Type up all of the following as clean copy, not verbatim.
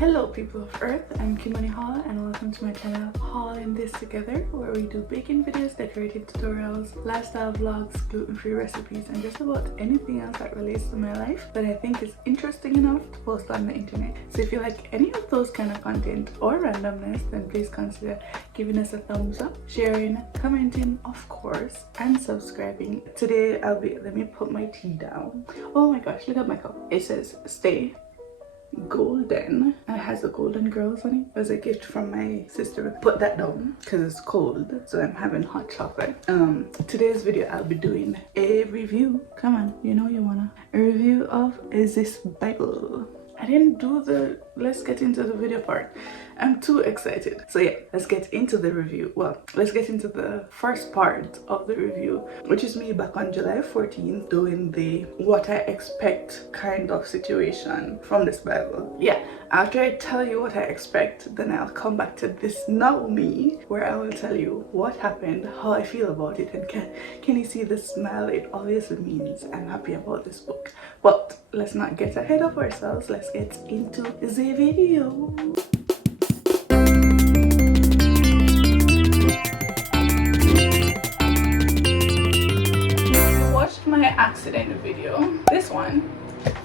Hello people of Earth, I'm Kimani Hall and welcome to my channel Hall in This Together, where we do baking videos, decorating tutorials, lifestyle vlogs, gluten-free recipes, and just about anything else that relates to my life that I think is interesting enough to post on the internet. So if you like any of those kind of content or randomness, then please consider giving us a thumbs up, sharing, commenting of course, and subscribing. Today let me put my tea down. Oh my gosh, look at my cup. It says stay golden and it has the golden girls on it. It was a gift from my sister. Put that down because it's cold, so I'm having hot chocolate. Today's video I'll be doing a review. Come on, you know you wanna. A review of Is This Bible. I didn't do the let's get into the video part. I'm too excited. So yeah, let's get into the review. Well, let's get into the first part of the review, which is me back on July 14th doing the what I expect kind of situation from this Bible. Yeah, after I tell you what I expect, then I'll come back to this now me, where I will tell you what happened, how I feel about it, and can you see the smile? It obviously means I'm happy about this book. But let's not get ahead of ourselves. Let's get into the video. My accident video, this one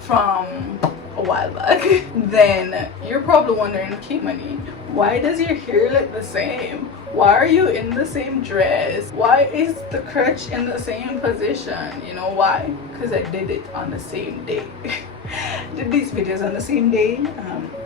from a while back, then you're probably wondering, Kimani, why does your hair look the same? Why are you in the same dress? Why is the crutch in the same position? You know why? Because I did it on the same day. Did these videos on the same day.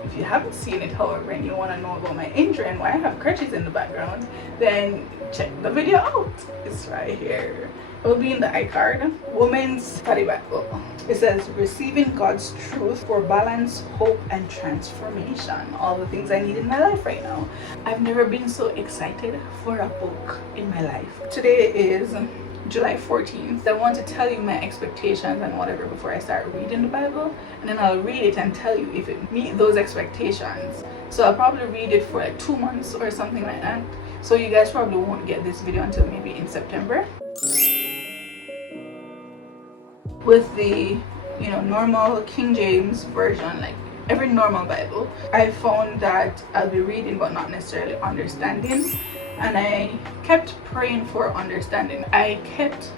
If you haven't seen it, however, and you want to know about my injury and why I have crutches in the background, then check the video out. It's right here. It will be in the iCard. Women's Study Bible. It says receiving God's truth for balance, hope, and transformation. All the things I need in my life right now. I've never been so excited for a book in my life. Today is July 14th. I want to tell you my expectations and whatever before I start reading the Bible, and then I'll read it and tell you if it meets those expectations. So I'll probably read it for like 2 months or something like that. So you guys probably won't get this video until maybe in September. With the normal King James version, like every normal Bible, I found that I'll be reading but not necessarily understanding, and I kept praying for understanding. I kept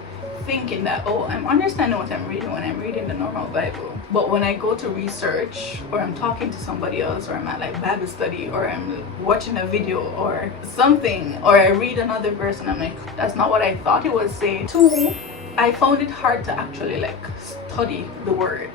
thinking that, oh, I'm understanding what I'm reading when I'm reading the normal Bible, but when I go to research, or I'm talking to somebody else, or I'm at like Bible study, or I'm watching a video or something, or I read another verse and I'm like, that's not what I thought it was saying. Two, I found it hard to actually like study the word.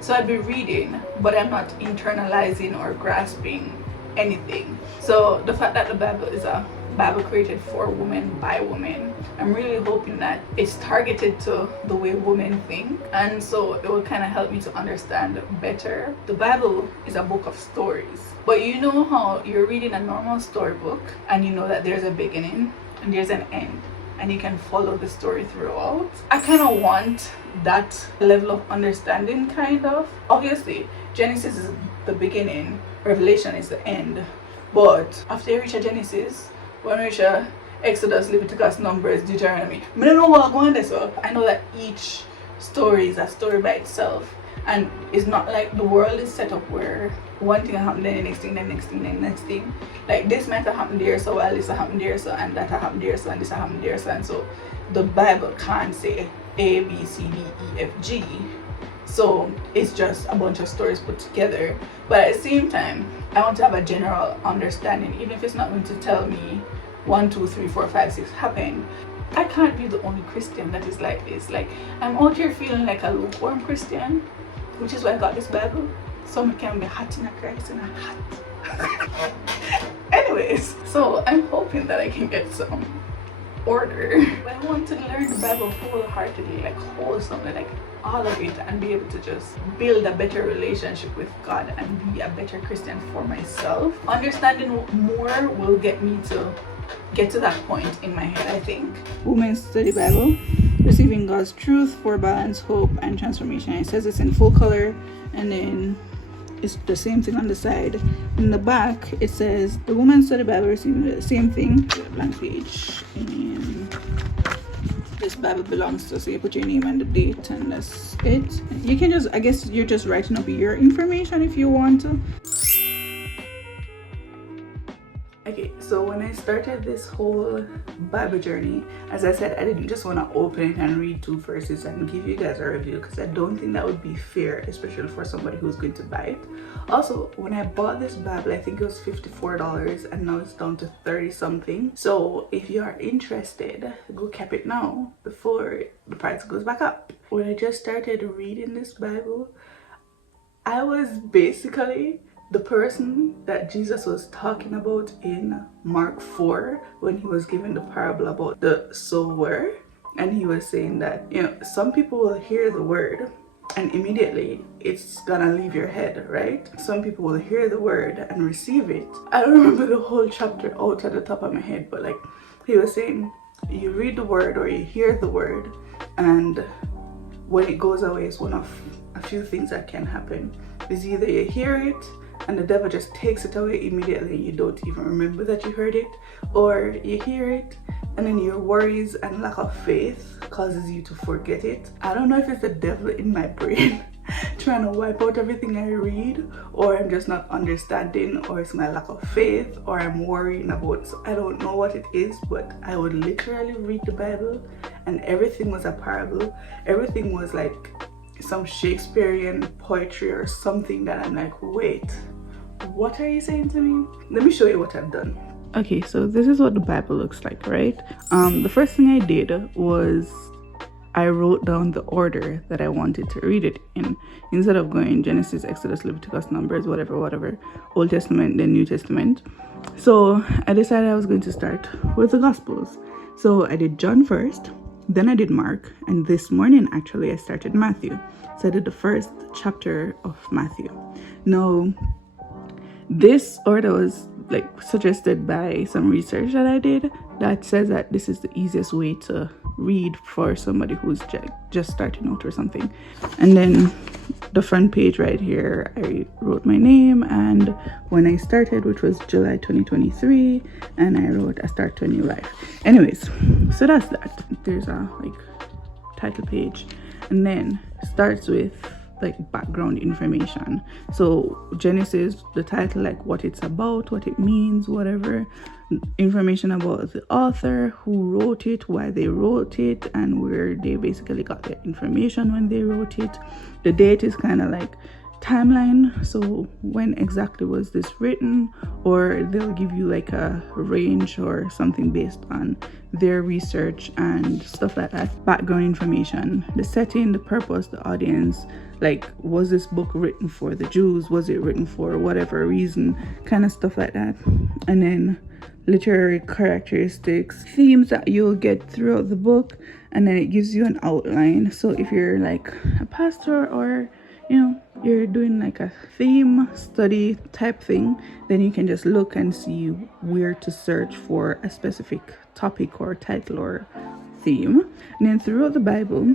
So I'd be reading, but I'm not internalizing or grasping anything. So the fact that the Bible is a Bible created for women by women, I'm really hoping that it's targeted to the way women think, and so it will kind of help me to understand better. The Bible is a book of stories, but you know how you're reading a normal storybook and you know that there's a beginning and there's an end, and you can follow the story throughout. I kind of want that level of understanding, kind of. Obviously, Genesis is the beginning, Revelation is the end. But after you reach a Genesis, when you reach a Exodus, Leviticus, Numbers, Deuteronomy, I don't know what going this up. I know that each story is a story by itself, and it's not like the world is set up where one thing happened, then the next thing, then the next thing, then the next thing. Like this might have happened there, so while this happened there, so and that happened there, so and this happened there, so and so. The Bible can't say A, B, C, D, E, F, G. So it's just a bunch of stories put together. But at the same time, I want to have a general understanding, even if it's not going to tell me 1, 2, 3, 4, 5, 6 happened. I can't be the only Christian that is like this. Like, I'm out here feeling like a lukewarm Christian, which is why I got this Bible. Some can be hot in a Christ and I'm hot. Anyways, so I'm hoping that I can get some order. But I want to learn the Bible wholeheartedly, like wholesomely, like all of it, and be able to just build a better relationship with God and be a better Christian for myself. Understanding more will get me to get to that point in my head, I think. Women's Study Bible. Receiving God's truth for balance, hope, and transformation. It says it's in full color, and then it's the same thing on the side. In the back, it says the Women's Study Bible, receiving the same thing. Blank page. And this Bible belongs to, so you put your name and the date, and that's it. You can just, I guess you're just writing up your information if you want to. Okay, so when I started this whole Bible journey, as I said, I didn't just want to open it and read 2 verses and give you guys a review, because I don't think that would be fair, especially for somebody who's going to buy it. Also, when I bought this Bible, I think it was $54 and now it's down to 30 something. So if you are interested, go cap it now before the price goes back up. When I just started reading this Bible, I was basically the person that Jesus was talking about in Mark 4 when he was giving the parable about the sower. And he was saying that, you know, some people will hear the word and immediately it's gonna leave your head, right? Some people will hear the word and receive it. I don't remember the whole chapter out at the top of my head, but like he was saying, you read the word or you hear the word, and when it goes away, it's one of a few things that can happen. Is either you hear it and the devil just takes it away immediately and you don't even remember that you heard it, or you hear it and then your worries and lack of faith causes you to forget it. I don't know if it's the devil in my brain trying to wipe out everything I read, or I'm just not understanding, or it's my lack of faith, or I'm worrying about, I don't know what it is. But I would literally read the Bible and everything was a parable. Everything was like some Shakespearean poetry or something that I'm like, wait, what are you saying to me? Let me show you what I've done. Okay, so this is what the Bible looks like, right? The first thing I did was I wrote down the order that I wanted to read it in. Instead of going Genesis, Exodus, Leviticus, Numbers, whatever, Old Testament, then New Testament. So I decided I was going to start with the Gospels. So I did John first, then I did Mark, and this morning actually I started Matthew. So I did the first chapter of Matthew. Now, this order was like suggested by some research that I did that says that this is the easiest way to read for somebody who's just starting out or something. And then the front page right here, I wrote my name and when I started, which was July 2023, and I wrote I start to a new life. Anyways, so that's that. There's a like title page, and then starts with like background information. So Genesis, the title, like what it's about, what it means, whatever, information about the author, who wrote it, why they wrote it, and where they basically got their information when they wrote it. The date is kind of like timeline, so when exactly was this written, or they'll give you like a range or something based on their research and stuff like that. Background information, the setting, the purpose, the audience, like was this book written for the Jews, was it written for whatever reason, kind of stuff like that. And then literary characteristics, themes that you'll get throughout the book, and then it gives you an outline. So if you're like a pastor or you're doing like a theme study type thing, then you can just look and see where to search for a specific topic or title or theme. And then throughout the Bible,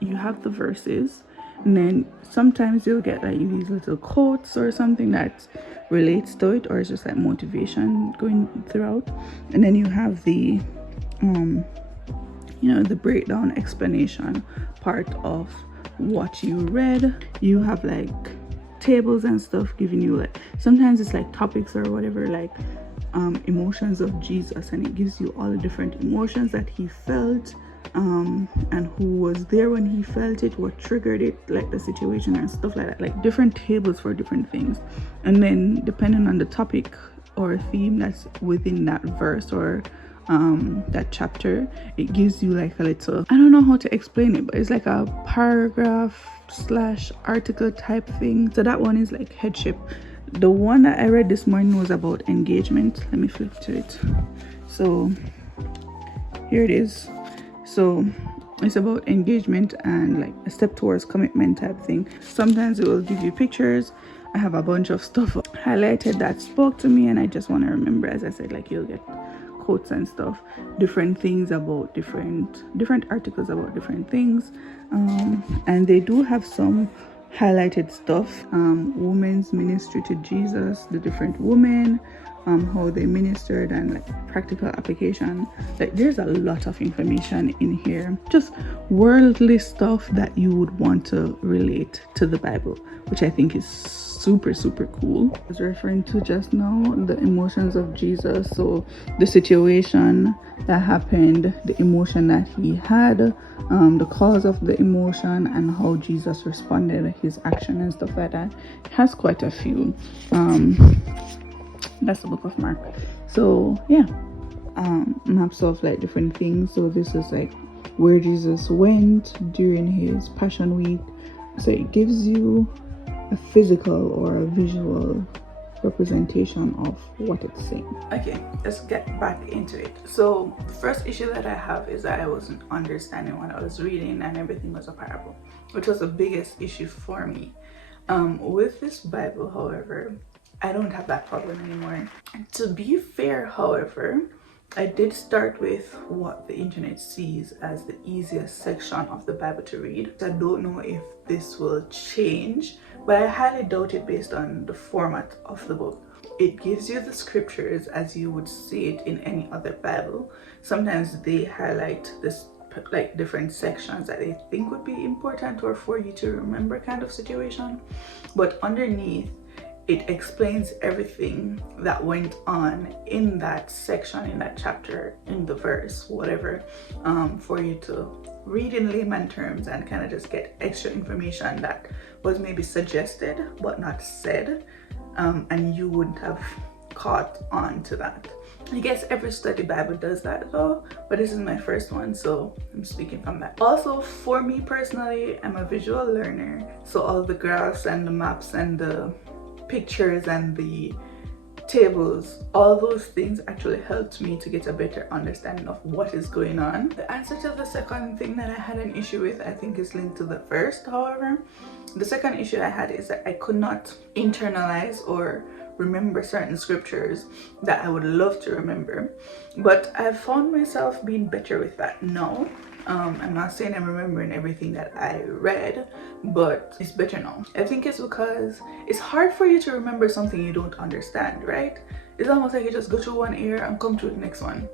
you have the verses, and then sometimes you'll get like these little quotes or something that relates to it, or it's just like motivation going throughout. And then you have the the breakdown explanation part of what you read. You have like tables and stuff giving you like, sometimes it's like topics or whatever, like emotions of Jesus, and it gives you all the different emotions that he felt, and who was there when he felt it, what triggered it, like the situation and stuff like that, like different tables for different things. And then depending on the topic or theme that's within that verse or that chapter, it gives you like a little, I don't know how to explain it, but it's like a paragraph / article type thing. So that one is like headship. The one that I read this morning was about engagement. Let me flip to it. So here it is. So it's about engagement and like a step towards commitment type thing. Sometimes it will give you pictures. I have a bunch of stuff highlighted that spoke to me, and I just want to remember, as I said, like you'll get quotes and stuff, different things about different articles about different things, and they do have some highlighted stuff, women's ministry to Jesus, the different women, how they ministered, and like practical application. Like there's a lot of information in here, just worldly stuff that you would want to relate to the Bible, which I think is super cool. I was referring to just now the emotions of Jesus, so the situation that happened, the emotion that he had, the cause of the emotion, and how Jesus responded, his action and stuff like that. It has quite a few. That's the book of Mark. So yeah, maps of like different things. So this is like where Jesus went during his Passion Week. So it gives you a physical or a visual representation of what it's saying. Okay, let's get back into it. So the first issue that I have is that I wasn't understanding what I was reading and everything was a parable, which was the biggest issue for me. With this Bible, however, I don't have that problem anymore. To be fair, however, I did start with what the internet sees as the easiest section of the Bible to read. I don't know if this will change, but I highly doubt it based on the format of the book. It gives you the scriptures as you would see it in any other Bible. Sometimes they highlight this like different sections that they think would be important or for you to remember kind of situation, but underneath it explains everything that went on in that section, in that chapter, in the verse, whatever, for you to read in layman terms and kind of just get extra information that was maybe suggested but not said, and you wouldn't have caught on to that. I guess every study Bible does that though, but this is my first one, so I'm speaking from that. Also, for me personally, I'm a visual learner, so all the graphs and the maps and the pictures and the tables, all those things actually helped me to get a better understanding of what is going on. The answer to the second thing that I had an issue with, I think, is linked to the first. However, the second issue I had is that I could not internalize or remember certain scriptures that I would love to remember, but I've found myself being better with that now. I'm not saying I'm remembering everything that I read, but it's better now. I think it's because it's hard for you to remember something you don't understand, right? It's almost like you just go through one ear and come to the next one.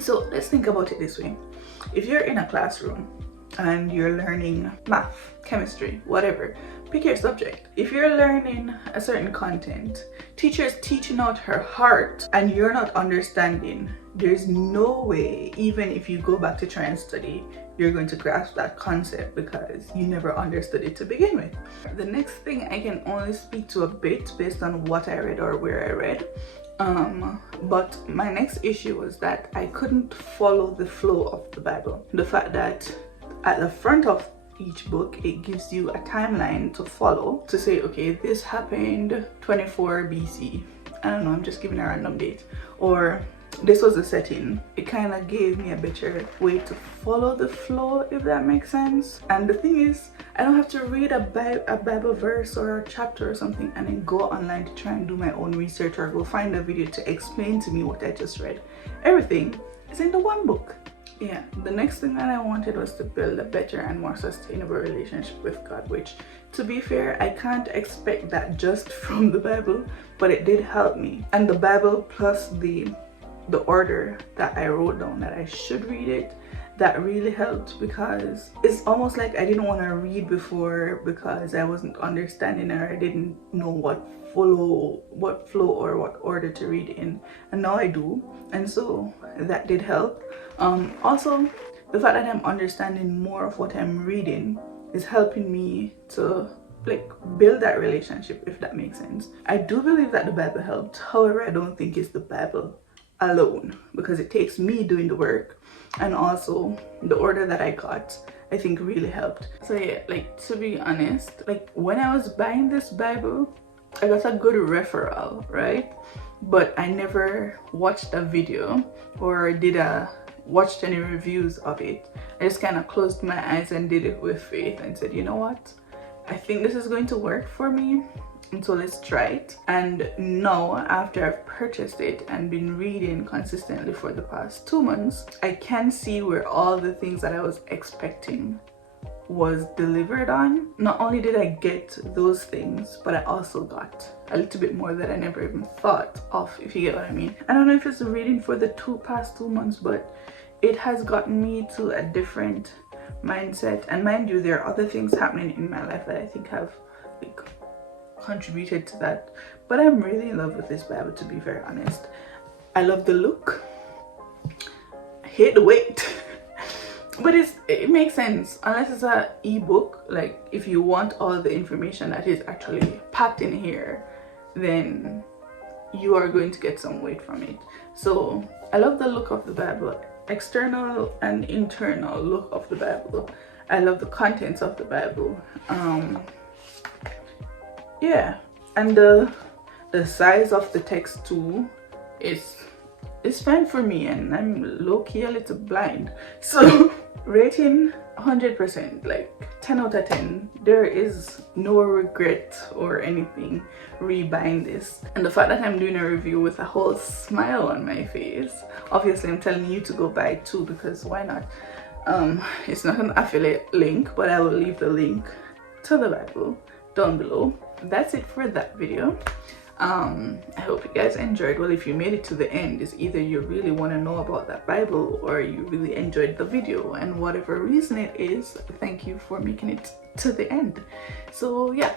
So let's think about it this way. If you're in a classroom and you're learning math, chemistry, whatever, pick your subject. If you're learning a certain content, teacher's teaching out her heart and you're not understanding, there's no way, even if you go back to try and study, you're going to grasp that concept because you never understood it to begin with. The next thing I can only speak to a bit based on what I read or where I read. But my next issue was that I couldn't follow the flow of the Bible. The fact that at the front of each book it gives you a timeline to follow to say, okay, this happened 24 BC. I don't know, I'm just giving a random date, or this was the setting. It kind of gave me a better way to follow the flow, if that makes sense. And the thing is, I don't have to read a Bible verse or a chapter or something and then go online to try and do my own research or go find a video to explain to me what I just read. Everything is in the one book. Yeah, the next thing that I wanted was to build a better and more sustainable relationship with God, which, to be fair, I can't expect that just from the Bible, but it did help me. And the Bible plus the order that I wrote down that I should read it, that really helped, because it's almost like I didn't want to read before because I wasn't understanding or I didn't know what flow or what order to read in, and now I do, and so that did help. Also, the fact that I'm understanding more of what I'm reading is helping me to like build that relationship, if that makes sense. I do believe that the Bible helped, however I don't think it's the Bible alone, because it takes me doing the work, and also the order that I got I think really helped. So yeah, like, to be honest, like when I was buying this Bible, I got a good referral, right? But I never watched a video or watched any reviews of it. I just kind of closed my eyes and did it with faith and said, you know what, I think this is going to work for me, and so let's try it. And now, after I've purchased it and been reading consistently for the past 2 months, I can see where all the things that I was expecting was delivered on. Not only did I get those things, but I also got a little bit more that I never even thought of, if you get what I mean. I don't know if it's the reading for the past 2 months, but it has gotten me to a different mindset. And mind you, there are other things happening in my life that I think have like contributed to that, but I'm really in love with this Bible, to be very honest. I love the look, I hate the weight. But it makes sense, unless it's an ebook. Like if you want all the information that is actually packed in here, then you are going to get some weight from it. So I love the look of the Bible, external and internal look of the Bible. I love the contents of the Bible. Yeah, and the size of the text too is fine for me, and I'm low-key a little blind. So rating 100%, like 10 out of 10. There is no regret or anything rebuying this. And the fact that I'm doing a review with a whole smile on my face, obviously I'm telling you to go buy it too, because why not? It's not an affiliate link, but I will leave the link to the Bible down below. That's it for that video. I hope you guys enjoyed. Well, if you made it to the end, it's either you really want to know about that Bible or you really enjoyed the video, and whatever reason it is, thank you for making it to the end. So yeah,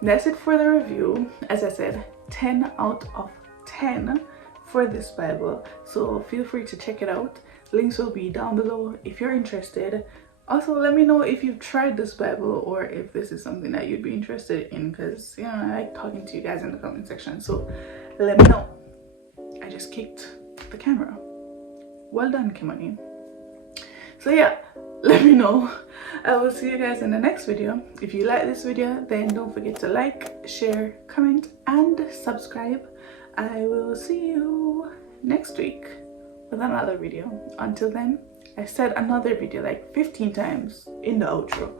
that's it for the review. As I said, 10 out of 10 for this Bible, so feel free to check it out. Links will be down below if you're interested. Also, let me know if you've tried this Bible or if this is something that you'd be interested in, because you know, I like talking to you guys in the comment section. So let me know. I just kicked the camera. Well done, Kimani. So yeah, let me know. I will see you guys in the next video. If you like this video, then don't forget to like, share, comment, and subscribe. I will see you next week with another video. Until then, I said another video like 15 times in the outro,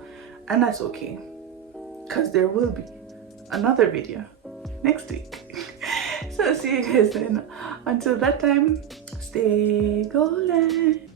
and that's okay, because there will be another video next week. So see you guys then. Until that time, stay golden.